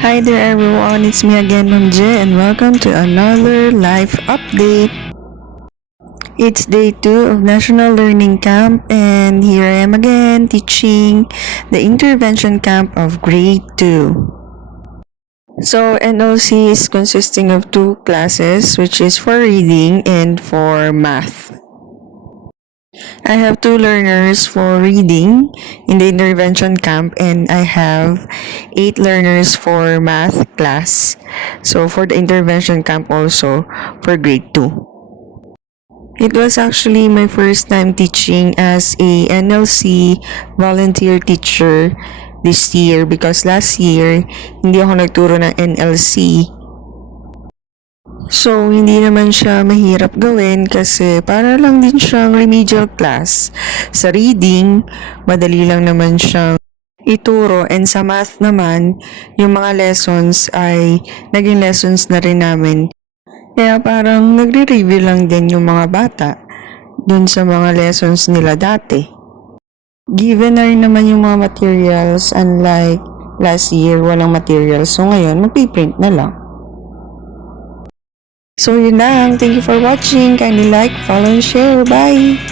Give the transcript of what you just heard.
Hi there everyone, it's me again Ma'am J and welcome to another life update. It's day 2 of National Learning Camp and here I am again teaching the intervention camp of grade 2. So NLC is consisting of 2 classes which is for reading and for math. I have 2 learners for reading in the intervention camp and I have 8 learners for math class. So for the intervention camp also for grade 2. It was actually my first time teaching as a NLC volunteer teacher this year because last year hindi ako nagturo ng NLC. So, hindi naman siya mahirap gawin kasi para lang din siyang remedial class. Sa reading, madali lang naman siyang ituro and sa math naman, yung mga lessons ay naging lessons na rin namin. Kaya parang nagre-review lang din yung mga bata dun sa mga lessons nila dati. Given na rin naman yung mga materials, unlike last year walang materials, so ngayon magpiprint na lang. So yun lang. Thank you for watching. Kindly like, follow, and share. Bye!